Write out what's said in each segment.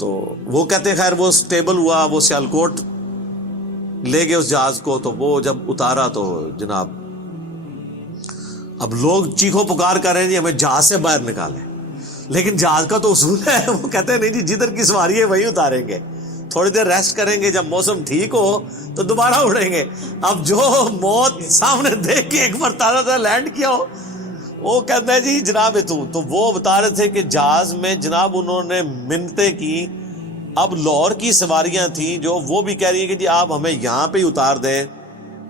تو وہ کہتے ہیں خیر وہ اسٹیبل ہوا، وہ سیالکوٹ لے گئے اس جہاز کو، تو وہ جب اتارا تو جناب اب لوگ چیخو پکار کر رہے ہیں جی ہمیں جہاز سے باہر نکالیں، لیکن جہاز کا تو اصول ہے، وہ کہتے ہیں نہیں جی جدھر کی سواری ہے وہی اتاریں گے، تھوڑی دیر ریسٹ کریں گے، جب موسم ٹھیک ہو تو دوبارہ اڑیں گے۔ اب جو موت سامنے دیکھ کے ایک مرتبہ تھا لینڈ کیا ہو، وہ کہتے ہیں جی جناب تو وہ بتا رہے تھے کہ جہاز میں جناب انہوں نے منتیں کی۔ اب لاہور کی سواریاں تھیں جو وہ بھی کہہ رہی ہیں کہ جی آپ ہمیں یہاں پہ ہی اتار دیں،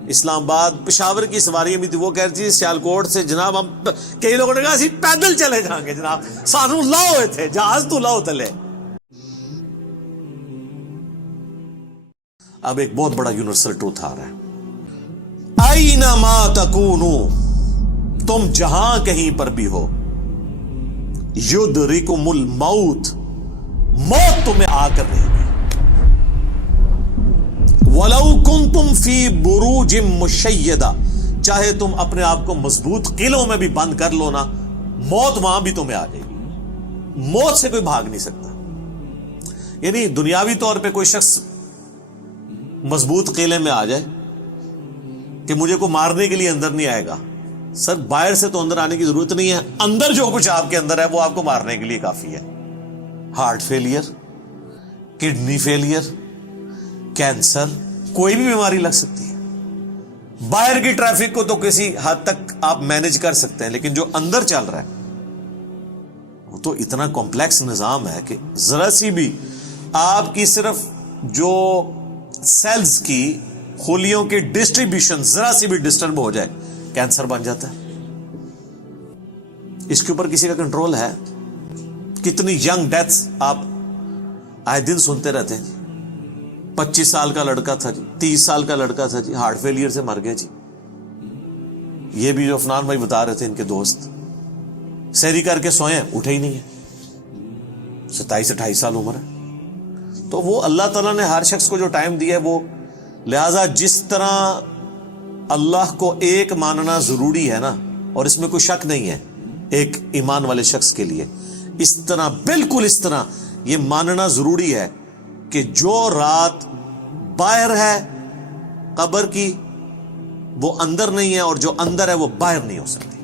اسلام آباد پشاور کی سواریاں بھی تھی، وہ کہہ رہی تھی سیالکوٹ سے جناب ہم، کئی لوگوں نے کہا اسی پیدل چلے جائیں گے جناب، سانو لاؤ ہوئے تھے جہاز تو لاؤ تلے۔ اب ایک بہت بڑا یونیورسل ٹروتھ آ رہا ہے، اینما تکونو، تم جہاں کہیں پر بھی ہو، یدرکم الموت، موت تمہیں آ کر رہے گی، وَلَوْ كُنْتُمْ فِي بُرُوجٍ مُشَيَّدَةٍ، چاہے تم اپنے آپ کو مضبوط قلعوں میں بھی بند کر لو نا، موت وہاں بھی تمہیں آ جائے گی، موت سے کوئی بھاگ نہیں سکتا۔ یعنی دنیاوی طور پہ کوئی شخص مضبوط قلعے میں آ جائے کہ مجھے کو مارنے کے لیے اندر نہیں آئے گا، سر باہر سے تو اندر آنے کی ضرورت نہیں ہے، اندر جو کچھ آپ کے اندر ہے وہ آپ کو مارنے کے لیے کافی ہے۔ Heart failure, kidney failure, cancer, کوئی بھی بیماری لگ سکتی ہے۔ باہر کی ٹریفک کو تو کسی حد تک آپ مینج کر سکتے ہیں، لیکن جو اندر چل رہا ہے وہ تو اتنا کمپلیکس نظام ہے کہ ذرا سی بھی آپ کی صرف جو سیلز کی خلیوں کی ڈسٹریبیوشن ذرا سی بھی ڈسٹرب ہو جائے کینسر بن جاتا ہے۔ اس کے اوپر کسی کا کنٹرول ہے؟ کتنی ینگ ڈیتھس آپ آئے دن سنتے رہتے ہیں، 25 سال کا لڑکا تھا جی، 30 سال کا لڑکا تھا جی، ہارٹ فیلئر سے مر گیا جی۔ یہ بھی جو عفنان بھائی بتا رہے تھے ان کے دوست، سحری کر کے سوئے اٹھے ہی نہیں ہے، 27-28 سال عمر ہے۔ تو وہ اللہ تعالیٰ نے ہر شخص کو جو ٹائم دیا ہے وہ، لہذا جس طرح اللہ کو ایک ماننا ضروری ہے نا، اور اس میں کوئی شک نہیں ہے ایک ایمان والے شخص کے لیے، اس طرح بالکل اس طرح یہ ماننا ضروری ہے کہ جو رات باہر ہے قبر کی وہ اندر نہیں ہے، اور جو اندر ہے وہ باہر نہیں ہو سکتی۔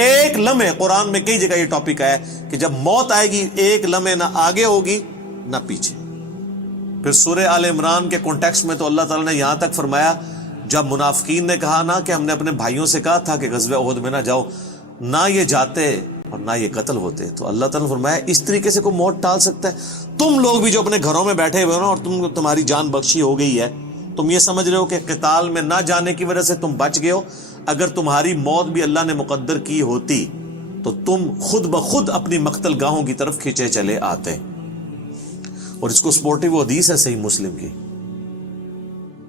ایک لمحے، قرآن میں کئی جگہ یہ ٹاپک ہے کہ جب موت آئے گی ایک لمحے نہ آگے ہوگی نہ پیچھے۔ پھر سورہ آل عمران کے کانٹیکسٹ میں تو اللہ تعالیٰ نے یہاں تک فرمایا، جب منافقین نے کہا نا کہ ہم نے اپنے بھائیوں سے کہا تھا کہ غزوہ احد میں نہ جاؤ، نہ یہ جاتے اور نہ یہ قتل ہوتے، تو اللہ تعالیٰ نے فرمایا اس طریقے سے کوئی موت ٹال سکتا ہے؟ تم لوگ بھی جو اپنے گھروں میں بیٹھے ہوئے ہو نا، اور تمہاری جان بخشی ہو گئی ہے، تم یہ سمجھ رہے ہو کہ قتال میں نہ جانے کی وجہ سے تم بچ گئے ہو، اگر تمہاری موت بھی اللہ نے مقدر کی ہوتی تو تم خود بخود اپنی مقتل گاہوں کی طرف کھینچے چلے آتے۔ اور اس کو سپورٹیو حدیث ہے صحیح مسلم کی،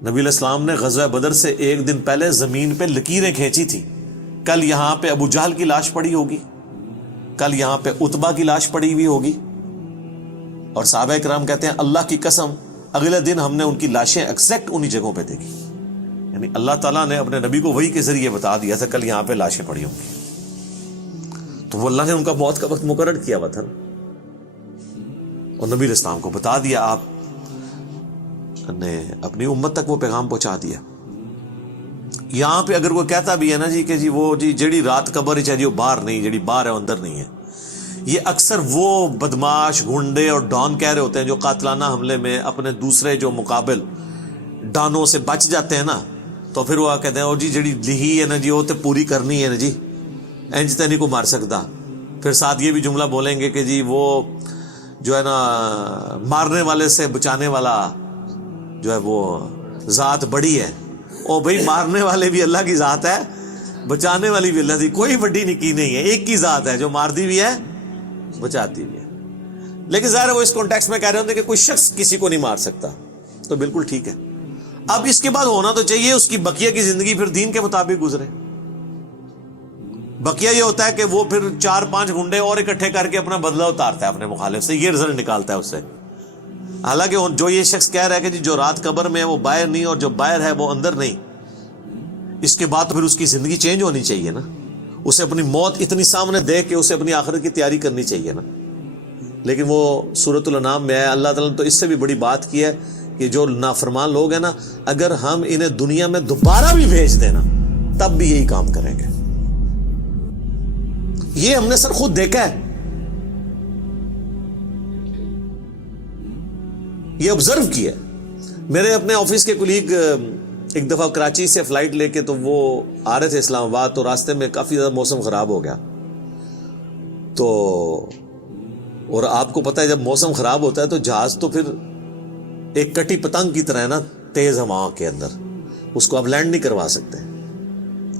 نبی علیہ السلام نے غزوہ بدر سے ایک دن پہلے زمین پہ لکیریں کھینچی تھی، کل یہاں پہ ابو جہل کی لاش پڑی ہوگی، کل یہاں پہ عتبہ کی لاش پڑی ہوئی ہوگی، اور صحابہ کرام کہتے ہیں اللہ کی قسم اگلے دن ہم نے ان کی لاشیں ایگزیکٹ انہی جگہوں پہ دیکھی، یعنی اللہ تعالیٰ نے اپنے نبی کو وحی کے ذریعے بتا دیا تھا کل یہاں پہ لاشیں پڑی ہوں گی، تو وہ اللہ نے ان کا موت کا وقت مقرر کیا ہوا تھا نا، اور نبی علیہ السلام کو بتا دیا، آپ نے اپنی امت تک وہ پیغام پہنچا دیا۔ یہاں پہ اگر کوئی کہتا بھی ہے نا جی کہ جی وہ جی جیڑی رات قبر ہی چاہیے وہ باہر نہیں، جیڑی باہر ہے وہ اندر نہیں ہے، یہ اکثر وہ بدماش گنڈے اور ڈان کہہ رہے ہوتے ہیں جو قاتلانہ حملے میں اپنے دوسرے جو مقابل ڈانوں سے بچ جاتے ہیں نا، تو پھر وہ کہتے ہیں او جی جیڑی لہی ہے نا جی وہ تو پوری کرنی ہے نا جی، انج تے نہیں کو مار سکتا۔ پھر ساتھ یہ بھی جملہ بولیں گے کہ جی وہ جو ہے نا مارنے والے سے بچانے والا جو ہے وہ ذات بڑی ہے، او بھائی مارنے والے بھی اللہ کی ذات ہے، بچانے والی بھی اللہ کی، کوئی بڑی نکی نہیں ہے، ایک کی ذات ہے جو مارتی بھی ہے بچاتی بھی ہے۔ لیکن ظاہر ہے وہ اس کانٹیکسٹ میں کہہ رہے ہوتے کہ کوئی شخص کسی کو نہیں مار سکتا، تو بالکل ٹھیک ہے۔ اب اس کے بعد ہونا تو چاہیے اس کی بقیہ کی زندگی پھر دین کے مطابق گزرے۔ بقیہ یہ ہوتا ہے کہ وہ پھر 4-5 گنڈے اور اکٹھے کر کے اپنا بدلہ اتارتا ہے اپنے مخالف سے، یہ رزلٹ نکالتا ہے اس سے۔ حالانکہ جو یہ شخص کہہ رہا ہے کہ جی جو رات قبر میں ہے وہ باہر نہیں اور جو باہر ہے وہ اندر نہیں، اس کے بعد پھر اس کی زندگی چینج ہونی چاہیے نا، اسے اپنی موت اتنی سامنے دیکھ کے اسے اپنی آخرت کی تیاری کرنی چاہیے نا۔ لیکن وہ سورۃ الانعام میں ہے. اللہ تعالیٰ نے تو اس سے بھی بڑی بات کی ہے کہ جو نافرمان لوگ ہیں نا, اگر ہم انہیں دنیا میں دوبارہ بھی بھیج دینا تب بھی یہی کام کریں گے. یہ ہم نے سر خود دیکھا ہے, یہ آبزرو کیا. میرے اپنے آفس کے کولیگ ایک دفعہ کراچی سے فلائٹ لے کے تو وہ آ رہے تھے اسلام آباد, تو راستے میں کافی زیادہ موسم خراب ہو گیا. تو اور آپ کو پتہ ہے جب موسم خراب ہوتا ہے تو جہاز تو پھر ایک کٹی پتنگ کی طرح ہے نا, تیز ہوا کے اندر, اس کو آپ لینڈ نہیں کروا سکتے,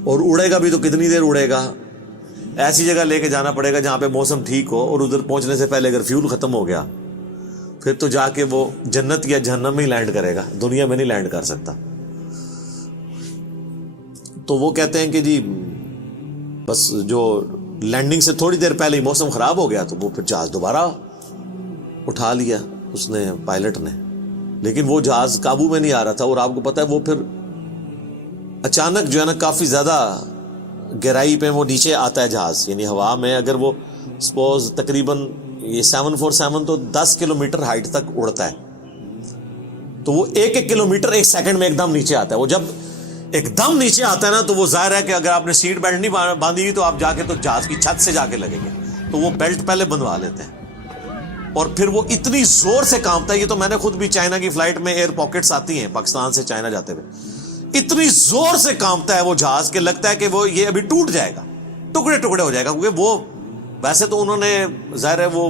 اور اڑے گا بھی تو کتنی دیر اڑے گا. ایسی جگہ لے کے جانا پڑے گا جہاں پہ موسم ٹھیک ہو, اور ادھر پہنچنے سے پہلے اگر فیول ختم ہو گیا پھر تو جا کے وہ جنت یا جہنم میں ہی لینڈ کرے گا, دنیا میں نہیں لینڈ کر سکتا. تو وہ کہتے ہیں کہ جی بس جو لینڈنگ سے تھوڑی دیر پہلے ہی موسم خراب ہو گیا تو وہ پھر جہاز دوبارہ اٹھا لیا اس نے, پائلٹ نے, لیکن وہ جہاز قابو میں نہیں آ رہا تھا. اور آپ کو پتا ہے وہ پھر اچانک جو ہے نا کافی زیادہ گہرائی پہ وہ نیچے آتا ہے جہاز, یعنی ہوا میں اگر وہ سپوز تقریباً یہ 747 تو 10 کلومیٹر ہائٹ تک اڑتا ہے, تو وہ ایک کلومیٹر ایک سیکنڈ میں ایک دم نیچے آتا ہے. وہ جب ایک دم نیچے آتا ہے نا تو وہ ظاہر ہے کہ اگر آپ نے سیٹ بیلٹ نہیں باندھی ہوئی تو آپ جا کے تو جہاز کی چھت سے جا کے لگیں گے, تو وہ بیلٹ پہلے بندھوا لیتے ہیں. اور پھر وہ اتنی زور سے کانپتا ہے, یہ تو میں نے خود بھی چائنا کی فلائٹ میں ایئر پاکٹس آتی ہیں پاکستان سے چائنا جاتے ہوئے, اتنی زور سے کانپتا ہے وہ جہاز کہ لگتا ہے کہ وہ یہ ابھی ٹوٹ جائے گا, ٹکڑے ٹکڑے ہو جائے گا. کیونکہ وہ ویسے تو انہوں نے ظاہر ہے وہ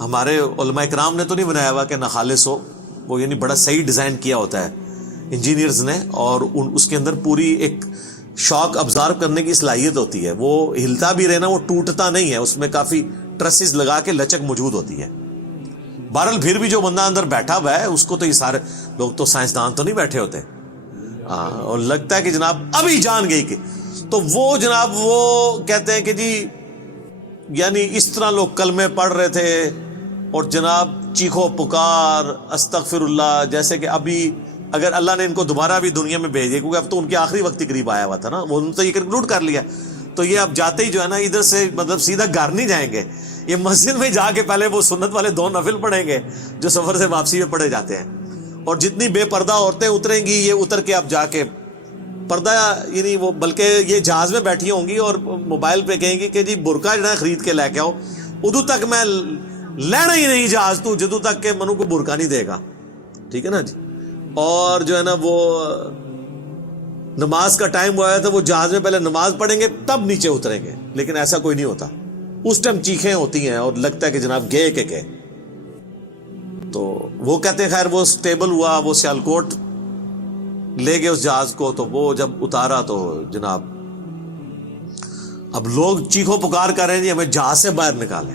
ہمارے علماء کرام نے تو نہیں بنایا ہوا کہ نہ خالص ہو, وہ یعنی بڑا صحیح ڈیزائن کیا ہوتا ہے انجینئرز نے, اور اس کے اندر پوری ایک شاک ابزارو کرنے کی صلاحیت ہوتی ہے. وہ ہلتا بھی رہنا, وہ ٹوٹتا نہیں ہے, اس میں کافی ٹرسز لگا کے لچک موجود ہوتی ہے. بہرحال پھر بھی جو بندہ اندر بیٹھا ہوا ہے اس کو تو یہ سارے لوگ تو سائنسدان تو نہیں بیٹھے ہوتے, اور لگتا ہے کہ جناب ابھی جان گئی کہ, تو وہ جناب وہ کہتے ہیں کہ جی یعنی اس طرح لوگ کلمے پڑھ رہے تھے اور جناب چیخو پکار استغفر اللہ, جیسے کہ ابھی اگر اللہ نے ان کو دوبارہ بھی دنیا میں بھیج دیا, کیونکہ اب تو ان کے آخری وقت کے قریب آیا ہوا تھا نا, وہ ان تو یہ کنکلوڈ کر لیا, تو یہ اب جاتے ہی جو ہے نا ادھر سے مطلب سیدھا گھر نہیں جائیں گے, یہ مسجد میں جا کے پہلے وہ سنت والے 2 نفل پڑھیں گے جو سفر سے واپسی میں پڑھے جاتے ہیں. اور جتنی بے پردہ عورتیں اتریں گی یہ اتر کے اب جا کے پردہ, یعنی وہ بلکہ یہ جہاز میں بیٹھی ہوں گی اور موبائل پہ کہیں گی کہ جی برقع جو ہے خرید کے لے کے آؤ, ادو تک میں لینا ہی نہیں جہاز تو جدو تک کہ منو کو برقع نہیں دے گا, ٹھیک ہے نا جی. اور جو ہے نا وہ نماز کا ٹائم ہوا ہے تو وہ جہاز میں پہلے نماز پڑھیں گے تب نیچے اتریں گے, لیکن ایسا کوئی نہیں ہوتا. اس ٹائم چیخیں ہوتی ہیں اور لگتا ہے کہ جناب گئے کہ گئے. تو وہ کہتے ہیں خیر وہ سٹیبل ہوا, وہ سیالکوٹ لے گئے اس جہاز کو, تو وہ جب اتارا تو جناب اب لوگ چیخو پکار کر رہے ہیں جی ہمیں جہاز سے باہر نکالیں,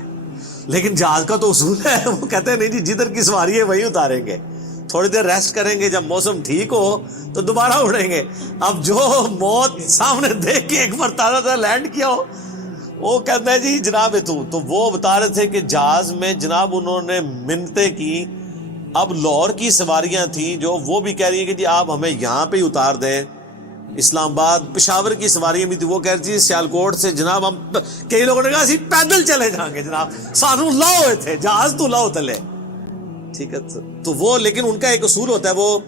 لیکن جہاز کا تو اصول ہے, وہ کہتے ہیں نہیں جی جدھر کی سواری ہے وہیں اتاریں گے, تھوڑی دیر ریسٹ کریں گے, جب موسم ٹھیک ہو تو دوبارہ اڑیں گے. اب جو موت سامنے دیکھ کے ایک بار تازہ لینڈ کیا ہو, وہ کہتا ہے جی جناب تو وہ بتا رہے تھے کہ جہاز میں جناب انہوں نے منتیں کی. اب لاہور کی سواریاں تھیں جو وہ بھی کہہ رہی ہیں کہ جی آپ ہمیں یہاں پہ ہی اتار دیں, اسلام آباد پشاور کی سواریاں بھی تھی, وہ کہہ رہی تھی سیالکوٹ سے جناب ہم, کئی لوگوں نے کہا اسی پیدل چلے جائیں گے جناب, سانو لاؤ ہوئے تھے جہاز تو لاؤ تلے, ٹھیک ہے. تو وہ لیکن ان کا ایک اصول ہوتا ہے, وہ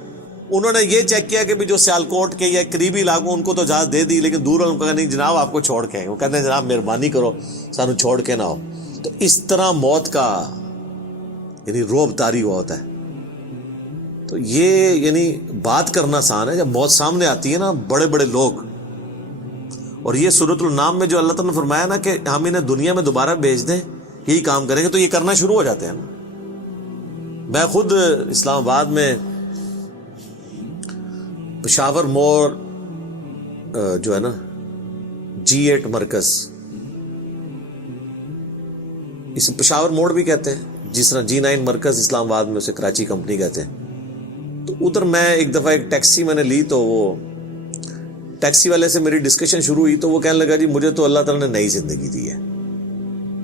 انہوں نے یہ چیک کیا کہ بھی جو سیالکوٹ کے یا قریبی علاقوں ان کو تو اجازت دے دی, لیکن دور والوں کو کہا نہیں جناب آپ کو چھوڑ کے, وہ کہتے ہیں جناب مہربانی کرو سانو چھوڑ کے نہ ہو. تو اس طرح موت کا یعنی روب طاری ہوا ہوتا ہے. تو یہ یعنی بات کرنا آسان ہے, جب موت سامنے آتی ہے نا بڑے بڑے لوگ, اور یہ سورۃ الانعام میں جو اللہ تعالیٰ نے فرمایا نا کہ ہم انہیں دنیا میں دوبارہ بھیج دیں یہی کام کریں گے, تو یہ کرنا شروع ہو جاتے ہیں نا. میں خود اسلام آباد میں پشاور موڑ جو ہے نا G8 مرکز, اسے پشاور موڑ بھی کہتے ہیں, جس طرح G9 مرکز اسلام آباد میں اسے کراچی کمپنی کہتے ہیں. تو ادھر میں ایک دفعہ ایک ٹیکسی میں نے لی, تو وہ ٹیکسی والے سے میری ڈسکشن شروع ہوئی, تو وہ کہنے لگا جی مجھے تو اللہ تعالیٰ نے نئی زندگی دی ہے.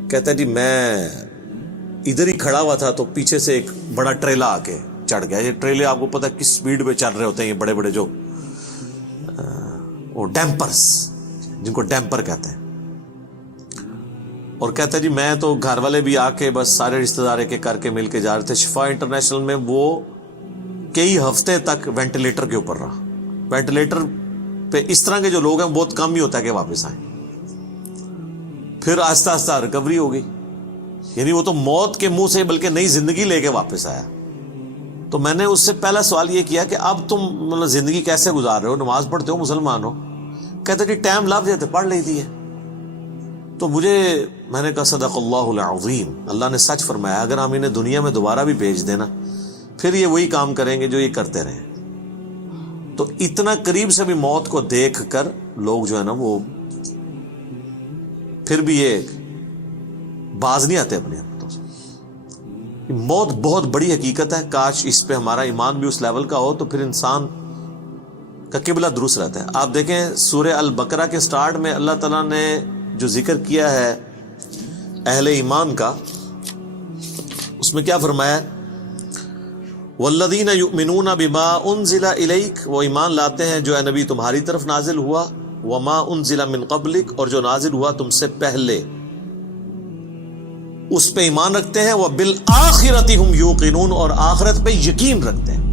کہتا ہے جی میں ادھر ہی کھڑا ہوا تھا تو پیچھے سے ایک بڑا ٹریلا آ کے چڑھ گیا. یہ ٹریلے آپ کو پتا ہے کس سپیڈ پہ چل رہے ہوتے ہیں, یہ بڑے بڑے جو وہ ڈیمپرز, جن کو ڈیمپر کہتے ہیں. اور کہتا ہے جی میں تو گھر والے بھی آ کے بس سارے رشتہ دار کے کر کے مل کے جا رہے تھے. شفا انٹرنیشنل میں وہ کئی ہفتے تک وینٹیلیٹر کے اوپر رہا. وینٹیلیٹر پہ اس طرح کے جو لوگ ہیں بہت کم ہی ہوتا ہے کہ واپس آئیں. پھر آہستہ آہستہ ریکوری ہو گئی. یعنی وہ تو موت کے منہ سے بلکہ نئی زندگی لے کے واپس آیا. تو میں نے اس سے پہلا سوال یہ کیا کہ اب تم مطلب زندگی کیسے گزار رہے ہو, نماز پڑھتے ہو, مسلمان ہو؟ کہتے جی ٹائم لگ جاتے پڑھ لیتی ہے. تو میں نے کہا صدق اللہ العظیم, اللہ نے سچ فرمایا. اگر ہم انہیں دنیا میں دوبارہ بھی بھیج دینا پھر یہ وہی کام کریں گے جو یہ کرتے رہے. تو اتنا قریب سے بھی موت کو دیکھ کر لوگ جو ہے نا وہ پھر بھی یہ باز نہیں آتے اپنے ہاتھوں سے. موت بہت بڑی حقیقت ہے. کاش اس پہ ہمارا ایمان بھی اس لیول کا ہو تو پھر انسان کا قبلہ درست رہتا ہے. آپ دیکھیں سورہ البقرہ کے سٹارٹ میں اللہ تعالیٰ نے جو ذکر کیا ہے اہل ایمان کا, اس میں کیا فرمایا؟ والذین یؤمنون بما انزل الیک, وہ ایمان لاتے ہیں جو اے نبی تمہاری طرف نازل ہوا, وما انزل من قبلک, اور جو نازل ہوا تم سے پہلے, اس پہ ایمان رکھتے ہیں. وبالآخرۃ ہم یوقنون, اور آخرت پہ یقین رکھتے ہیں.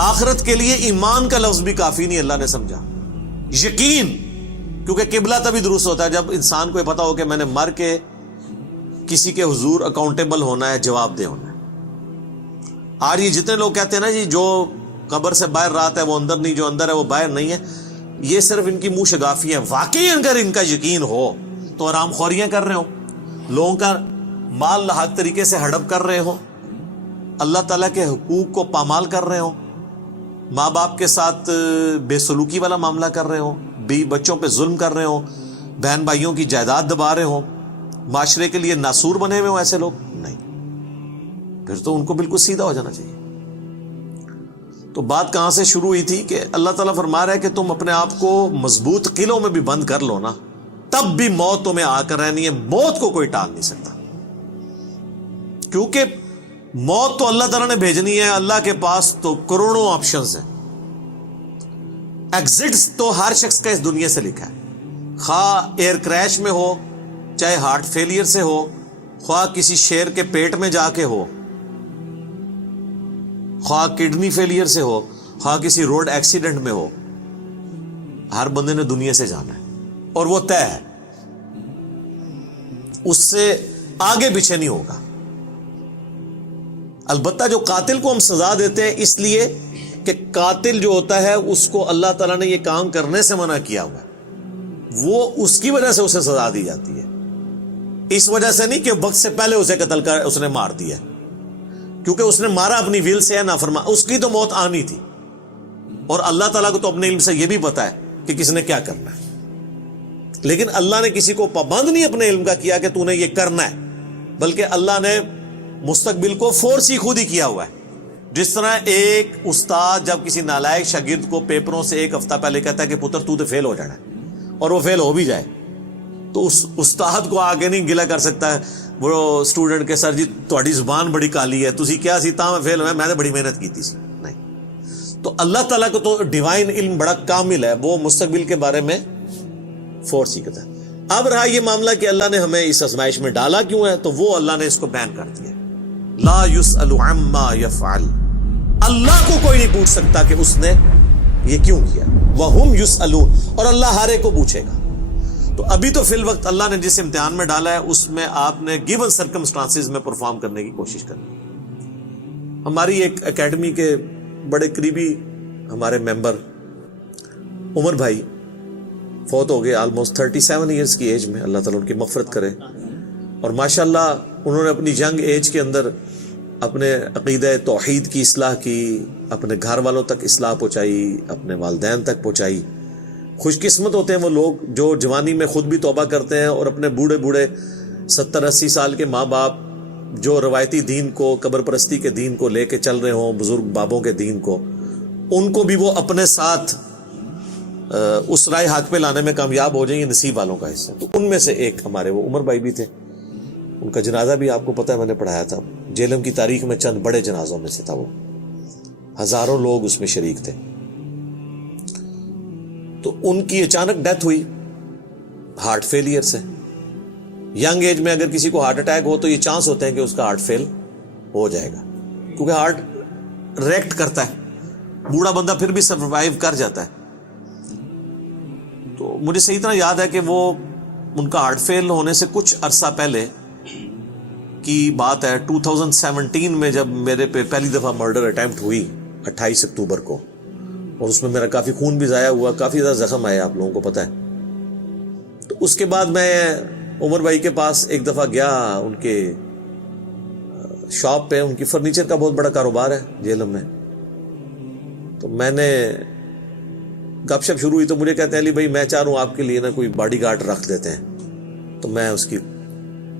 آخرت کے لیے ایمان کا لفظ بھی کافی نہیں, اللہ نے سمجھا یقین, کیونکہ قبلہ تبھی درست ہوتا ہے جب انسان کو یہ پتا ہو کہ میں نے مر کے کسی کے حضور اکاؤنٹیبل ہونا ہے, جواب دہ ہونا ہے. آج یہ جتنے لوگ کہتے ہیں نا جی جو قبر سے باہر رات ہے وہ اندر نہیں, جو اندر ہے وہ باہر نہیں ہے, یہ صرف ان کی منہ شگافی ہے. واقعی اگر ان کا یقین ہو تو آرام خوریاں کر رہے ہو, لوگوں کا مال لاحق طریقے سے ہڑپ کر رہے ہو, اللہ تعالیٰ کے حقوق کو پامال کر رہے ہو, ماں باپ کے ساتھ بے سلوکی والا معاملہ کر رہے ہو, بیوی بچوں پہ ظلم کر رہے ہو, بہن بھائیوں کی جائیداد دبا رہے ہو, معاشرے کے لیے ناسور بنے ہوئے ہو, ایسے لوگ نہیں, پھر تو ان کو بالکل سیدھا ہو جانا چاہیے. تو بات کہاں سے شروع ہوئی تھی کہ اللہ تعالیٰ فرما رہا ہے کہ تم اپنے آپ کو مضبوط قلعوں میں بھی بند کر لو نا, تب بھی موت تمہیں آ کر رہنی ہے. موت کو کوئی ٹال نہیں سکتا, کیونکہ موت تو اللہ تعالیٰ نے بھیجنی ہے. اللہ کے پاس تو کروڑوں آپشنز ہیں. ایگزٹس تو ہر شخص کا اس دنیا سے لکھا ہے, خواہ ایئر کریش میں ہو, چاہے ہارٹ فیلئر سے ہو, خواہ کسی شیر کے پیٹ میں جا کے ہو, خواہ کڈنی فیلئر سے ہو, خواہ کسی روڈ ایکسیڈنٹ میں ہو, ہر بندے نے دنیا سے جانا ہے اور وہ طے ہے, اس سے آگے پیچھے نہیں ہوگا. البتہ جو قاتل کو ہم سزا دیتے ہیں اس لیے کہ قاتل جو ہوتا ہے اس کو اللہ تعالیٰ نے یہ کام کرنے سے منع کیا ہوا ہے, وہ اس کی وجہ سے اسے سزا دی جاتی ہے. اس وجہ سے نہیں کہ وقت سے پہلے اسے قتل کر اس نے مار دیا, کیونکہ اس نے مارا اپنی ویل سے ہے, نافرمان, اس کی تو موت آنی تھی. اور اللہ تعالیٰ کو تو اپنے علم سے یہ بھی پتا ہے کہ کس نے کیا کرنا ہے, لیکن اللہ نے کسی کو پابند نہیں اپنے علم کا کیا کہ تو نے یہ کرنا ہے, بلکہ اللہ نے مستقبل کو فورس ہی خود ہی کیا ہوا ہے. جس طرح ایک استاد جب کسی نالائق شاگرد کو پیپروں سے ایک ہفتہ پہلے کہتا ہے کہ پتر تو فیل ہو جانا ہے, اور وہ فیل ہو بھی جائے, تو اس استاد کو آگے نہیں گلا کر سکتا ہے وہ اسٹوڈنٹ کے سر جی تہاڈی زبان بڑی کالی ہے, تسی کیا سی تاں میں فیل ہویا, میں نے بڑی محنت کی تھی. نہیں, تو اللہ تعالیٰ کو تو ڈیوائن علم بڑا کامل ہے, وہ مستقبل کے بارے میں فورس ہی کہتا ہے. اب رہا یہ معاملہ کہ اللہ نے ہمیں اس آزمائش میں ڈالا کیوں ہے, تو وہ اللہ نے اس کو بیان کر دیا. لا یسأل عما یفعل, اللہ کو کوئی نہیں پوچھ سکتا کہ اس نے یہ کیوں کیا. وہم یسألون, اور اللہ ہر ایک کو پوچھے گا. تو ابھی تو فی الوقت اللہ نے جس امتحان میں ڈالا ہے اس میں آپ نے گیون سرکمسٹانسز میں پرفارم کرنے کی کوشش کرنی. ہماری ایک اکیڈمی کے بڑے قریبی ہمارے ممبر عمر بھائی فوت ہو گئے, آلموسٹ 37 ایئرز کی ایج میں, اللہ تعالیٰ ان کی مغفرت کرے. اور ماشاءاللہ انہوں نے اپنی ینگ ایج کے اندر اپنے عقیدہ توحید کی اصلاح کی, اپنے گھر والوں تک اصلاح پہنچائی, اپنے والدین تک پہنچائی. خوش قسمت ہوتے ہیں وہ لوگ جو جوانی میں خود بھی توبہ کرتے ہیں اور اپنے بوڑھے 70-80 سال کے ماں باپ جو روایتی دین کو, قبر پرستی کے دین کو لے کے چل رہے ہوں, بزرگ بابوں کے دین کو, ان کو بھی وہ اپنے ساتھ اس رائے حق پہ لانے میں کامیاب ہو جائیں. یہ نصیب والوں کا حصہ. تو ان میں سے ایک ہمارے وہ عمر بھائی بھی تھے. ان کا جنازہ بھی آپ کو پتہ ہے میں نے پڑھایا تھا. جیلم کی تاریخ میں چند بڑے جنازوں میں سے تھا وہ, ہزاروں لوگ اس میں شریک تھے. تو ان کی اچانک ڈیتھ ہوئی ہارٹ فیلئر سے. ینگ ایج میں اگر کسی کو ہارٹ اٹیک ہو تو یہ چانس ہوتے ہیں کہ اس کا ہارٹ فیل ہو جائے گا، کیونکہ ہارٹ ریئیکٹ کرتا ہے. بوڑھا بندہ پھر بھی سروائیو کر جاتا ہے. تو مجھے صحیح طرح یاد ہے کہ وہ ان کا ہارٹ فیل ہونے سے کچھ عرصہ پہلے کی بات ہے، 2017 میں جب میرے پہ پہلی دفعہ مرڈر اٹیمپٹ ہوئی 28 اکتوبر کو، اور اس میں میرا کافی خون بھی ضائع ہوا، کافی زیادہ زخم آئے، آپ لوگوں کو پتہ ہے. تو اس کے بعد میں عمر بھائی کے پاس ایک دفعہ گیا، ان کے شاپ پہ، ان کی فرنیچر کا بہت بڑا کاروبار ہے جیلم میں. تو میں نے گپ شپ شروع ہوئی تو مجھے کہتے ہیں علی بھائی میں چاہ رہا ہوں آپ کے لیے نا کوئی باڈی گارڈ رکھ دیتے ہیں تو میں اس کی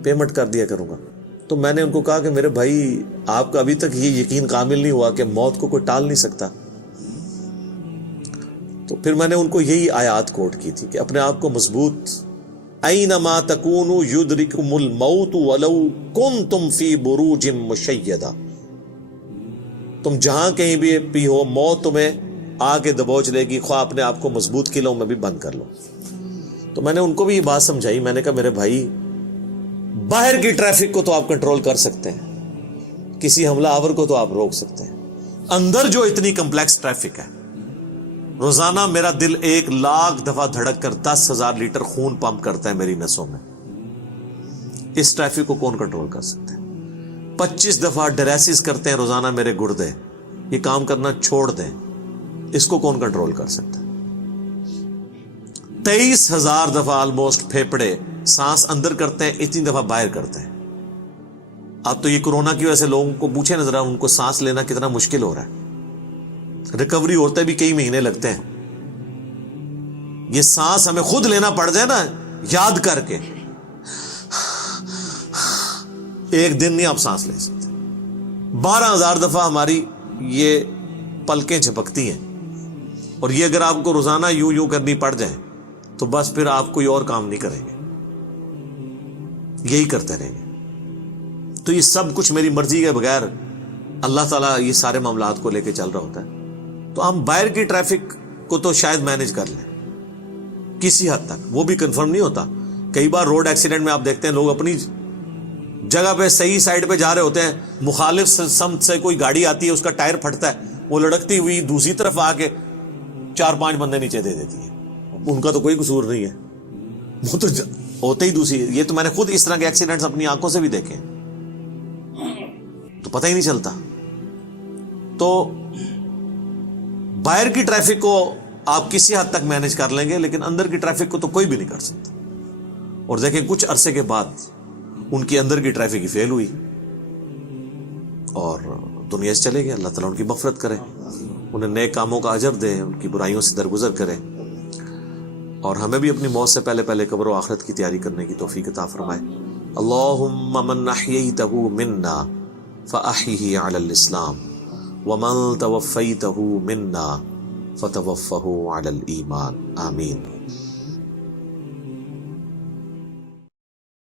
پیمنٹ کر دیا کروں گا. تو میں نے ان کو کہا کہ میرے بھائی آپ کا ابھی تک یہ یقین کامل نہیں ہوا کہ موت کو کوئی ٹال نہیں سکتا. تو پھر میں نے ان کو یہی آیات کوٹ کی تھی کہ اپنے آپ کو مضبوط، اینما تکونوا یدرککم الموت ولو کنتم فی بروج مشیدہ، تم جہاں کہیں بھی ہو موت تمہیں آ کے دبوچ لے گی، خواہ اپنے آپ کو مضبوط قلعوں میں بھی بند کر لو. تو میں نے ان کو بھی یہ بات سمجھائی، میں نے کہا میرے بھائی باہر کی ٹریفک کو تو آپ کنٹرول کر سکتے ہیں، کسی حملہ آور کو تو آپ روک سکتے ہیں، اندر جو اتنی کمپلیکس ٹریفک ہے، روزانہ میرا دل 1,00,000 دفعہ دھڑک کر 10,000 لیٹر خون پمپ کرتا ہے میری نسوں میں، اس ٹریفک کو کون کنٹرول کر سکتا ہے؟ 25 دفعہ ڈائلیسس کرتے ہیں روزانہ میرے گردے، یہ کام کرنا چھوڑ دیں، اس کو کون کنٹرول کر سکتا ہے؟ 23,000 دفعہ آلموسٹ پھیپڑے سانس اندر کرتے ہیں، اتنی دفعہ باہر کرتے ہیں. اب تو یہ کورونا کی وجہ سے لوگوں کو پوچھے نظر ان کو سانس لینا کتنا مشکل ہو رہا ہے، ریکوری ہوتے بھی کئی مہینے لگتے ہیں. یہ سانس ہمیں خود لینا پڑ جائے نا یاد کر کے، ایک دن نہیں آپ سانس لے سکتے. 12,000 دفعہ ہماری یہ پلکیں جھپکتی ہیں، اور یہ اگر آپ کو روزانہ یوں کرنی پڑ جائے تو بس پھر آپ کوئی اور کام نہیں کریں گے، یہی کرتے رہیں گے. تو یہ سب کچھ میری مرضی کے بغیر اللہ تعالیٰ یہ سارے معاملات کو لے کے چل رہا ہوتا ہے. تو ہم باہر کی ٹریفک کو تو شاید مینج کر لیں کسی حد تک، وہ بھی کنفرم نہیں ہوتا. کئی بار روڈ ایکسیڈنٹ میں آپ دیکھتے ہیں لوگ اپنی جگہ پہ صحیح سائڈ پہ جا رہے ہوتے ہیں، مخالف سمت سے کوئی گاڑی آتی ہے، اس کا ٹائر پھٹتا ہے، وہ لڑکتی ہوئی دوسری طرف آ کے 4-5 بندے نیچے دے دیتی ہے. ان کا تو کوئی قصور نہیں ہے، وہ تو ہوتے ہی دوسری. یہ تو میں نے خود اس طرح کے ایکسیڈنٹس اپنی آنکھوں سے بھی دیکھے، تو پتہ ہی نہیں چلتا. تو باہر کی ٹریفک کو آپ کسی حد تک مینج کر لیں گے، لیکن اندر کی ٹریفک کو تو کوئی بھی نہیں کر سکتا. اور دیکھیں کچھ عرصے کے بعد ان کی اندر کی ٹریفک ہی فیل ہوئی اور دنیا سے چلے گئے. اللہ تعالیٰ ان کی مغفرت کرے، انہیں نیک کاموں کا اجر دے، ان کی برائیوں سے درگزر کرے، اور ہمیں بھی اپنی موت سے پہلے قبر و آخرت کی تیاری کرنے کی توفیق عطا فرمائے. اللہم من احییتہ منا فاحیہ علی الاسلام ومن توفیتہ منا فتوفہ علی الایمان، آمین.